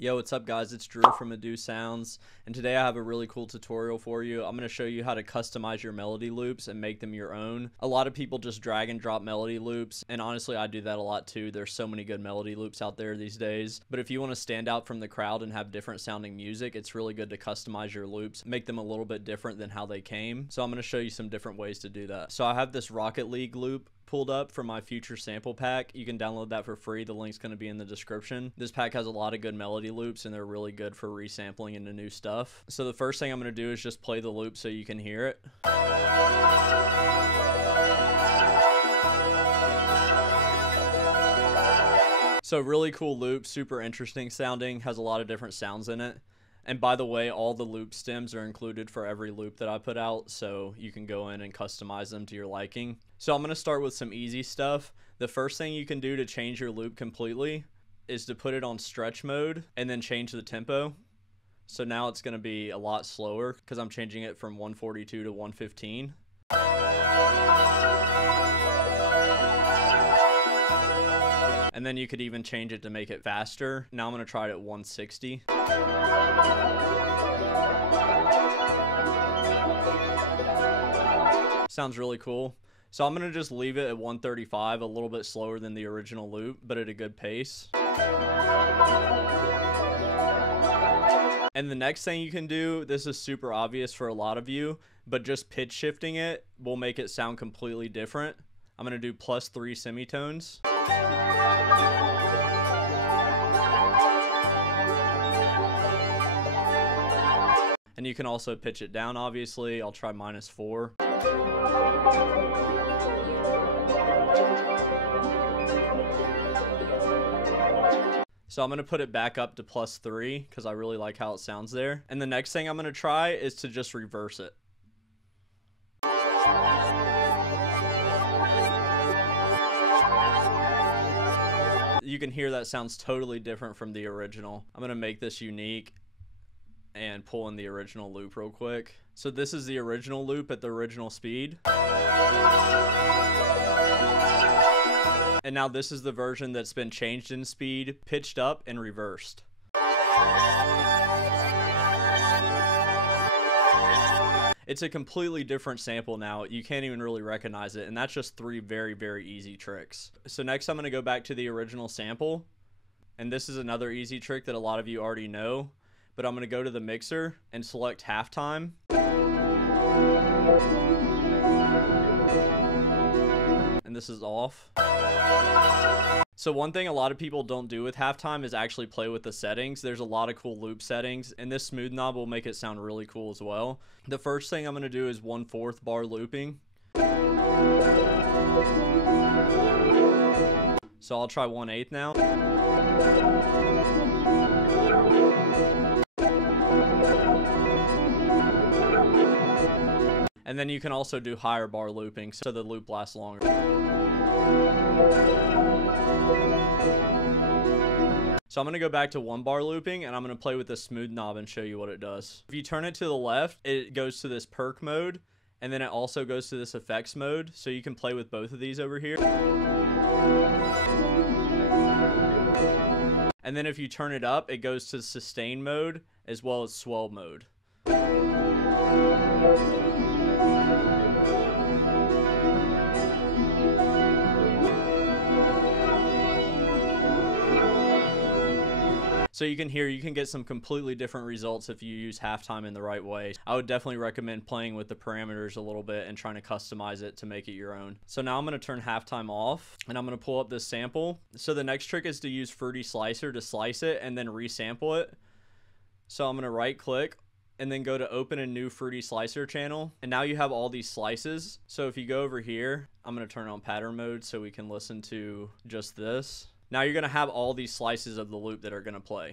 Yo, what's up guys? It's Drew from Ado Sounds, and today I have a really cool tutorial for you. I'm going to show you how to customize your melody loops and make them your own. A lot of people just drag and drop melody loops, and honestly I do that a lot too. There's so many good melody loops out there these days, but if you want to stand out from the crowd and have different sounding music, it's really good to customize your loops, make them a little bit different than how they came. So I'm going to show you some different ways to do that. So I have this Rocket League loop pulled up from my future sample pack. You can download that for free. The link's going to be in the description. This pack has a lot of good melody loops and they're really good for resampling into new stuff. So the first thing I'm going to do is just play the loop so you can hear it. So really cool loop, super interesting sounding, has a lot of different sounds in it. And by the way, all the loop stems are included for every loop that I put out, so you can go in and customize them to your liking. So I'm going to start with some easy stuff. The first thing you can do to change your loop completely is to put it on stretch mode and then change the tempo. So now it's going to be a lot slower because I'm changing it from 142 to 115. And then you could even change it to make it faster. Now I'm going to try it at 160. Sounds really cool. So I'm going to just leave it at 135, a little bit slower than the original loop, but at a good pace. And the next thing you can do, this is super obvious for a lot of you, but just pitch shifting it will make it sound completely different. I'm going to do +3 semitones. And you can also pitch it down, obviously. I'll try -4. So I'm going to put it back up to +3 because I really like how it sounds there. And the next thing I'm going to try is to just reverse it. You can hear that sounds totally different from the original. I'm going to make this unique and pull in the original loop real quick. So this is the original loop at the original speed. And now this is the version that's been changed in speed, pitched up, and reversed. It's a completely different sample now. You can't even really recognize it, and that's just 3 very, very easy tricks. So next I'm going to go back to the original sample, and this is another easy trick that a lot of you already know, but I'm going to go to the mixer and select halftime. And this is off. So one thing a lot of people don't do with halftime is actually play with the settings. There's a lot of cool loop settings, and this smooth knob will make it sound really cool as well. The first thing I'm going to do is 1/4 bar looping. So I'll try 1/8 now. And then you can also do higher bar looping so the loop lasts longer. So I'm going to go back to 1 bar looping, and I'm going to play with the smooth knob and show you what it does. If you turn it to the left, it goes to this perk mode, and then it also goes to this effects mode, so you can play with both of these over here. And then if you turn it up, it goes to sustain mode as well as swell mode. So you can hear, you can get some completely different results if you use halftime in the right way. I would definitely recommend playing with the parameters a little bit and trying to customize it to make it your own. So now I'm going to turn halftime off, and I'm going to pull up this sample. So the next trick is to use Fruity Slicer to slice it and then resample it. So I'm going to right click and then go to open a new Fruity Slicer channel. And now you have all these slices. So if you go over here, I'm going to turn on pattern mode so we can listen to just this. Now you're going to have all these slices of the loop that are going to play.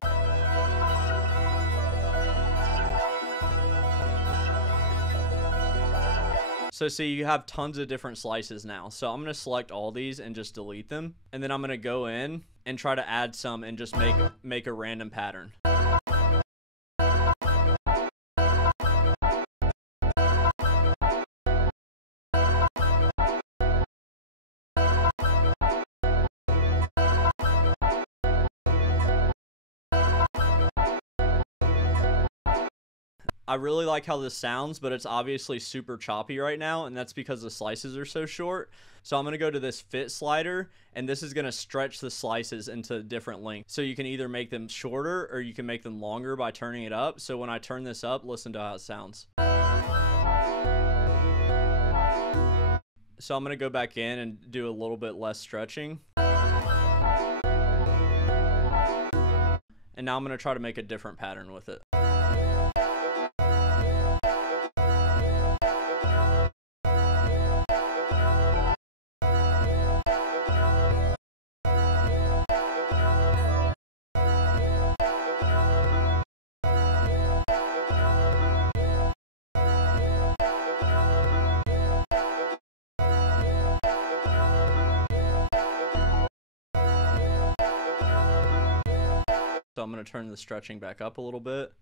So see, you have tons of different slices now. So I'm going to select all these and just delete them. And then I'm going to go in and try to add some and just make a random pattern. I really like how this sounds, but it's obviously super choppy right now, and that's because the slices are so short. So I'm going to go to this fit slider, and this is going to stretch the slices into different lengths. So you can either make them shorter or you can make them longer by turning it up. So when I turn this up, listen to how it sounds. So I'm going to go back in and do a little bit less stretching. And now I'm going to try to make a different pattern with it. So I'm going to turn the stretching back up a little bit.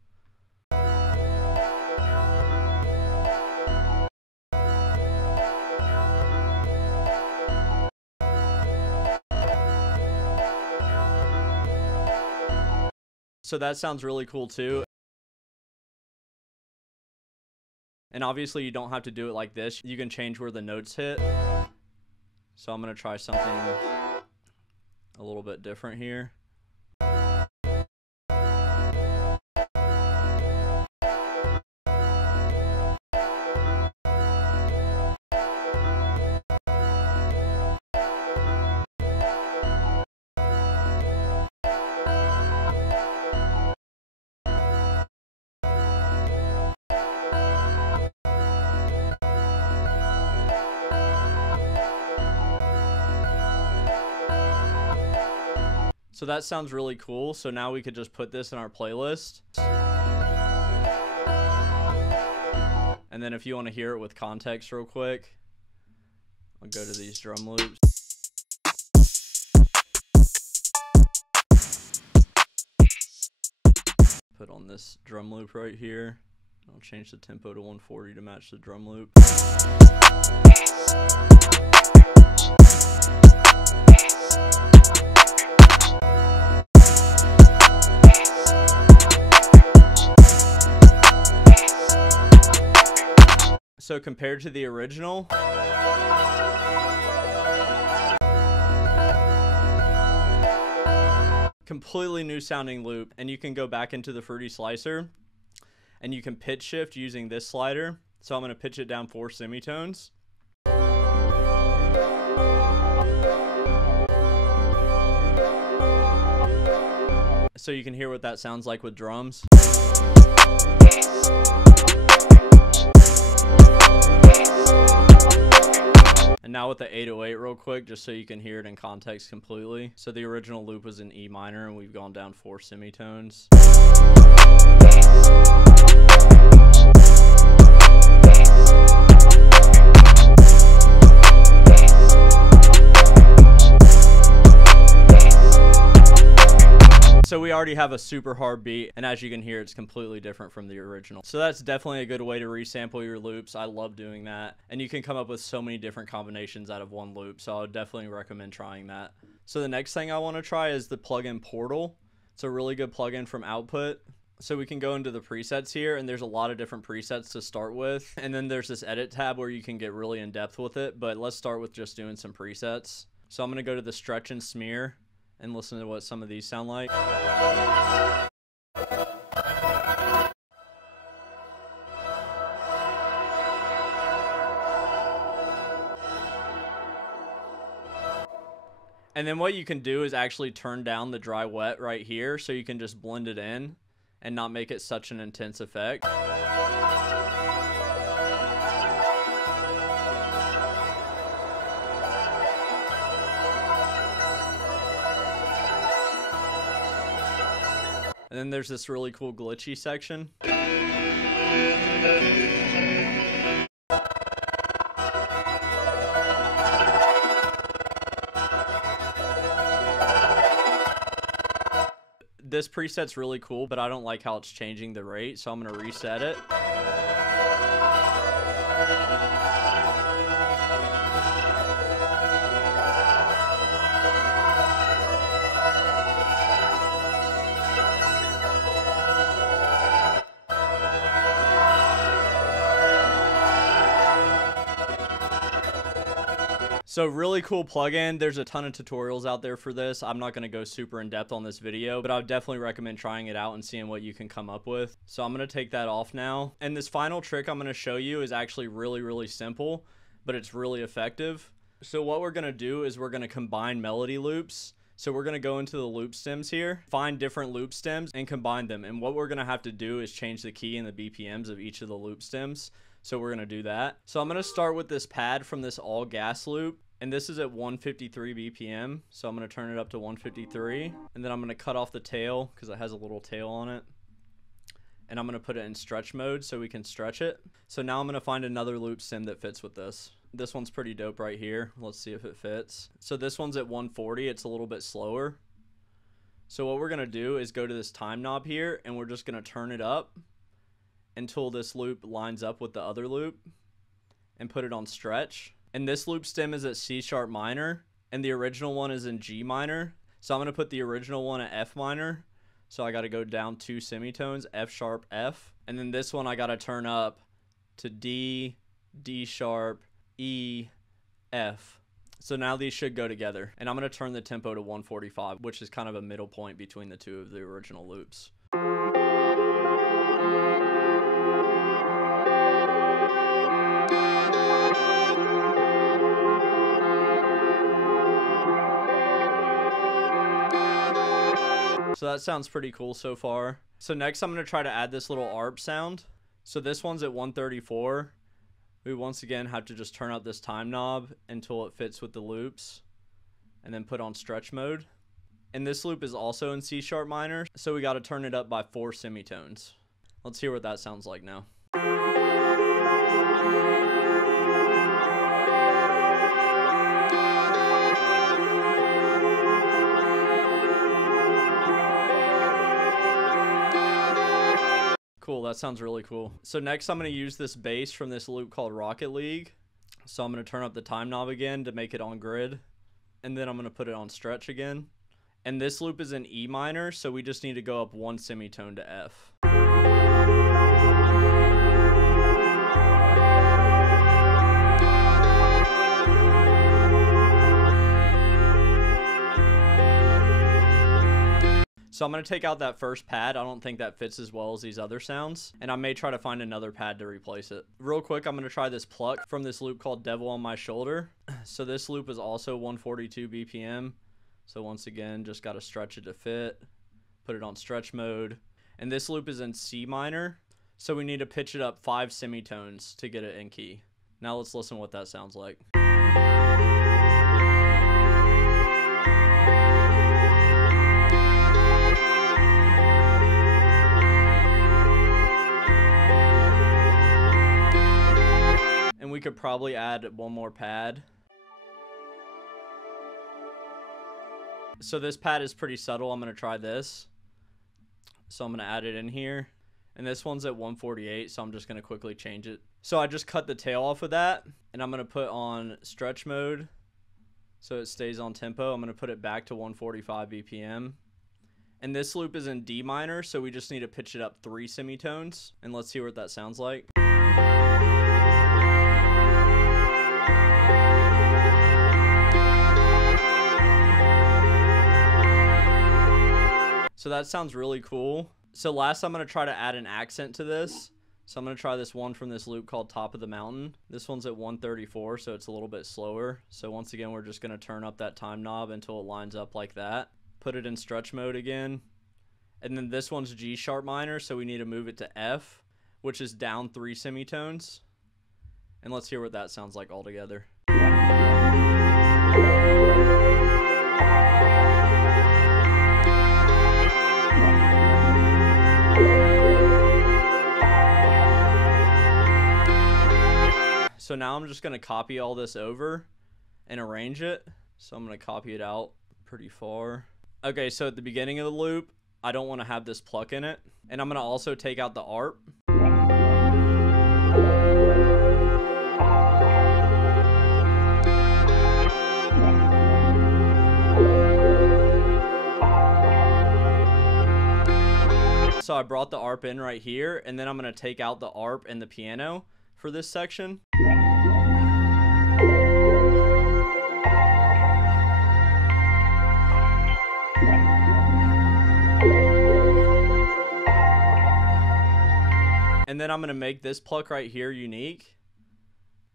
So that sounds really cool too. And obviously you don't have to do it like this. You can change where the notes hit. So I'm going to try something a little bit different here. So that sounds really cool. So now we could just put this in our playlist. And then if you want to hear it with context real quick, I'll go to these drum loops. Put on this drum loop right here. I'll change the tempo to 140 to match the drum loop. So compared to the original, completely new sounding loop. And you can go back into the Fruity Slicer and you can pitch shift using this slider. So I'm going to pitch it down 4 semitones. So you can hear what that sounds like with drums. And now with the 808 real quick, just so you can hear it in context completely. So the original loop was in E minor and we've gone down 4 semitones. So we already have a super hard beat, and as you can hear, it's completely different from the original. So that's definitely a good way to resample your loops. I love doing that, and you can come up with so many different combinations out of one loop, so I would definitely recommend trying that. So the next thing I want to try is the plugin Portal. It's a really good plugin from Output. So we can go into the presets here, and there's a lot of different presets to start with, and then there's this edit tab where you can get really in depth with it, but let's start with just doing some presets. So I'm going to go to the stretch and smear and listen to what some of these sound like. And then what you can do is actually turn down the dry wet right here so you can just blend it in and not make it such an intense effect. And then there's this really cool glitchy section. This preset's really cool, but I don't like how it's changing the rate, so I'm going to reset it. So really cool plugin. There's a ton of tutorials out there for this. I'm not going to go super in depth on this video, but I would definitely recommend trying it out and seeing what you can come up with. So I'm going to take that off now. And this final trick I'm going to show you is actually really simple, but it's really effective. So what we're going to do is we're going to combine melody loops. So we're going to go into the loop stems here, find different loop stems and combine them. And what we're going to have to do is change the key and the BPMs of each of the loop stems. So we're going to do that. So I'm going to start with this pad from this all gas loop. And this is at 153 BPM. So I'm going to turn it up to 153. And then I'm going to cut off the tail because it has a little tail on it. And I'm going to put it in stretch mode so we can stretch it. So now I'm going to find another loop stem that fits with this. This one's pretty dope right here. Let's see if it fits. So this one's at 140. It's a little bit slower. So what we're going to do is go to this time knob here and we're just going to turn it up until this loop lines up with the other loop and put it on stretch. And this loop stem is at C sharp minor and the original one is in G minor. So I'm going to put the original one at F minor. So I got to go down 2 semitones, F sharp, F. And then this one I got to turn up to D, D sharp, E, F. So now these should go together. And I'm going to turn the tempo to 145, which is kind of a middle point between the two of the original loops. So that sounds pretty cool so far. So next I'm going to try to add this little ARP sound. So this one's at 134. We once again have to just turn up this time knob until it fits with the loops and then put on stretch mode. And this loop is also in C sharp minor. So we got to turn it up by 4 semitones. Let's hear what that sounds like now. Cool, that sounds really cool. So next I'm going to use this bass from this loop called Rocket League. So I'm going to turn up the time knob again to make it on grid. And then I'm going to put it on stretch again. And this loop is in E minor, so we just need to go up 1 semitone to F. So I'm going to take out that first pad. I don't think that fits as well as these other sounds. And I may try to find another pad to replace it. Real quick, I'm going to try this pluck from this loop called Devil on My Shoulder. So this loop is also 142 BPM. So once again, just got to stretch it to fit. Put it on stretch mode. And this loop is in C minor. So we need to pitch it up 5 semitones to get it in key. Now let's listen what that sounds like. And we could probably add one more pad. So this pad is pretty subtle. I'm going to try this. So I'm going to add it in here. And this one's at 148, so I'm just going to quickly change it. So I just cut the tail off of that. And I'm going to put on stretch mode so it stays on tempo. I'm going to put it back to 145 BPM. And this loop is in D minor, so we just need to pitch it up 3 semitones. And let's hear what that sounds like. So that sounds really cool. So last I'm going to try to add an accent to this. So I'm going to try this one from this loop called Top of the Mountain. This one's at 134, so it's a little bit slower. So once again, we're just going to turn up that time knob until it lines up like that. Put it in stretch mode again. And then this one's G sharp minor, so we need to move it to F, which is down 3 semitones. And let's hear what that sounds like all together. So now I'm just going to copy all this over and arrange it. So I'm going to copy it out pretty far. Okay, so at the beginning of the loop, I don't want to have this pluck in it. And I'm going to also take out the ARP. So I brought the ARP in right here, and then I'm going to take out the ARP and the piano for this section. And then I'm going to make this pluck right here unique.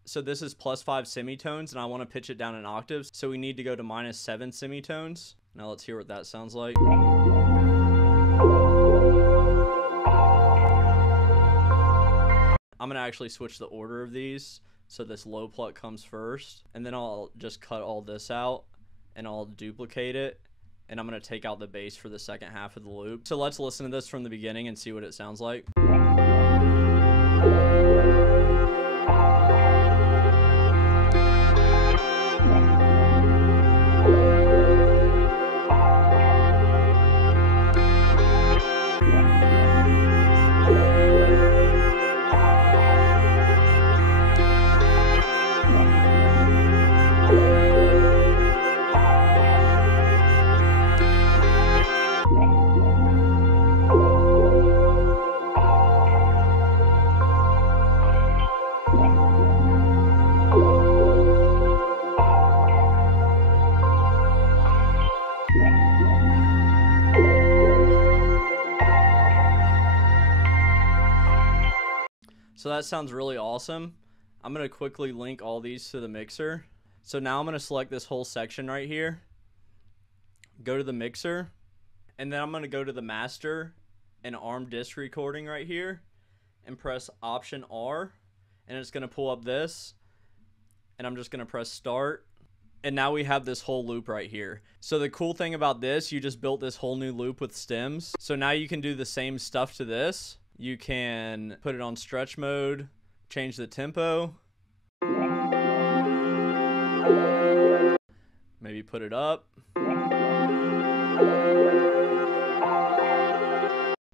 So this is +5 semitones, and I want to pitch it down in octaves. So we need to go to -7 semitones. Now let's hear what that sounds like. I'm going to actually switch the order of these. So this low pluck comes first, and then I'll just cut all this out and I'll duplicate it. And I'm going to take out the bass for the second half of the loop. So let's listen to this from the beginning and see what it sounds like. So that sounds really awesome. I'm going to quickly link all these to the mixer. So now I'm going to select this whole section right here, go to the mixer, and then I'm going to go to the master and arm disc recording right here and press Option R, and it's going to pull up this, and I'm just going to press start. And now we have this whole loop right here. So the cool thing about this, you just built this whole new loop with stems. So now you can do the same stuff to this. You can put it on stretch mode, change the tempo, maybe put it up,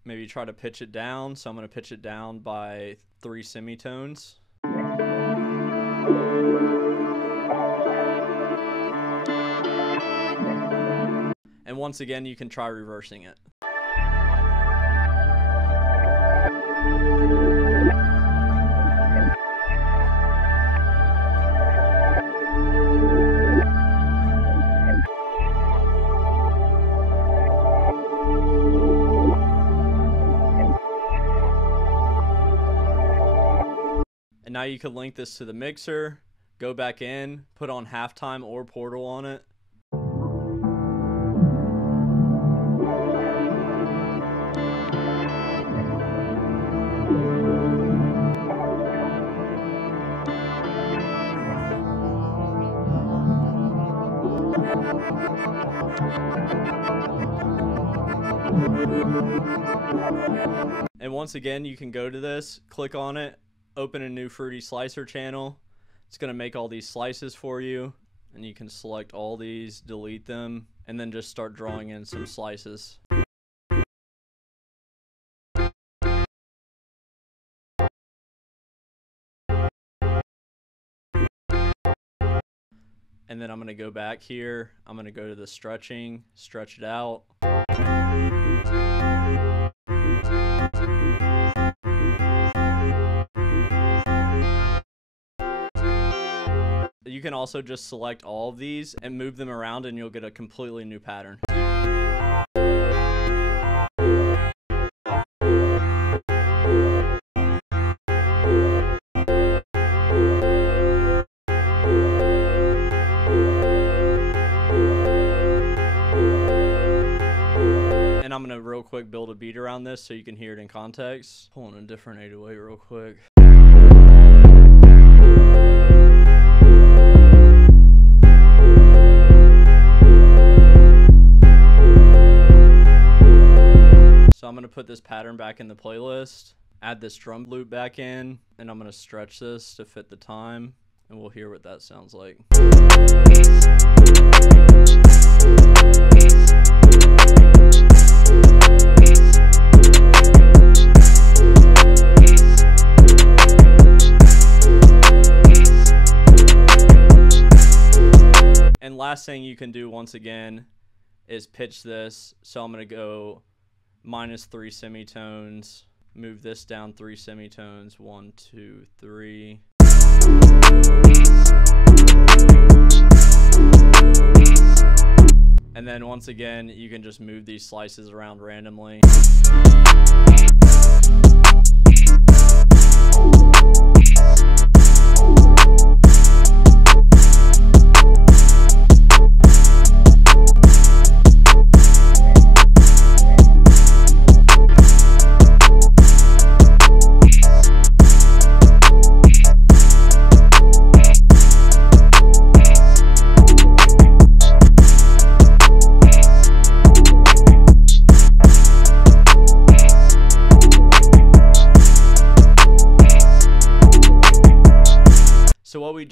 maybe try to pitch it down. So I'm going to pitch it down by 3 semitones. And once again, you can try reversing it. And now you could link this to the mixer, go back in, put on halftime or portal on it. And once again, you can go to this, click on it, open a new Fruity Slicer channel. It's going to make all these slices for you, and you can select all these, delete them, and then just start drawing in some slices. And then I'm going to go back here. I'm going to go to the stretching, stretch it out. You can also just select all of these and move them around, and you'll get a completely new pattern. And I'm gonna real quick build a beat around this so you can hear it in context. Pulling a different 808 real quick. So I'm going to put this pattern back in the playlist, add this drum loop back in, and I'm going to stretch this to fit the time, and we'll hear what that sounds like. And last thing you can do once again is pitch this. So I'm going to go -3 semitones, move this down 3 semitones, 1, 2, 3. And then once again, you can just move these slices around randomly.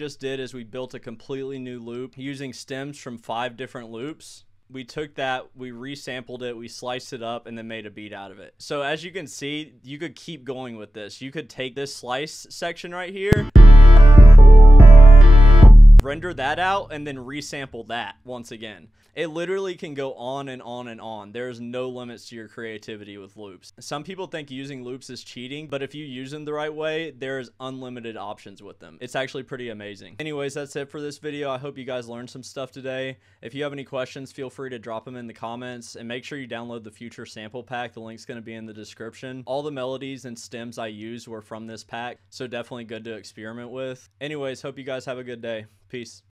just did is we built a completely new loop using stems from 5 different loops. We took that, we resampled it, we sliced it up, and then made a beat out of it. So as you can see, you could keep going with this. You could take this slice section right here, render that out, and then resample that once again. It literally can go on and on and on. There's no limits to your creativity with loops. Some people think using loops is cheating, but if you use them the right way, there's unlimited options with them. It's actually pretty amazing. Anyways, that's it for this video. I hope you guys learned some stuff today. If you have any questions, feel free to drop them in the comments, and make sure you download the future sample pack. The link's going to be in the description. All the melodies and stems I used were from this pack, so definitely good to experiment with. Anyways, hope you guys have a good day. Peace.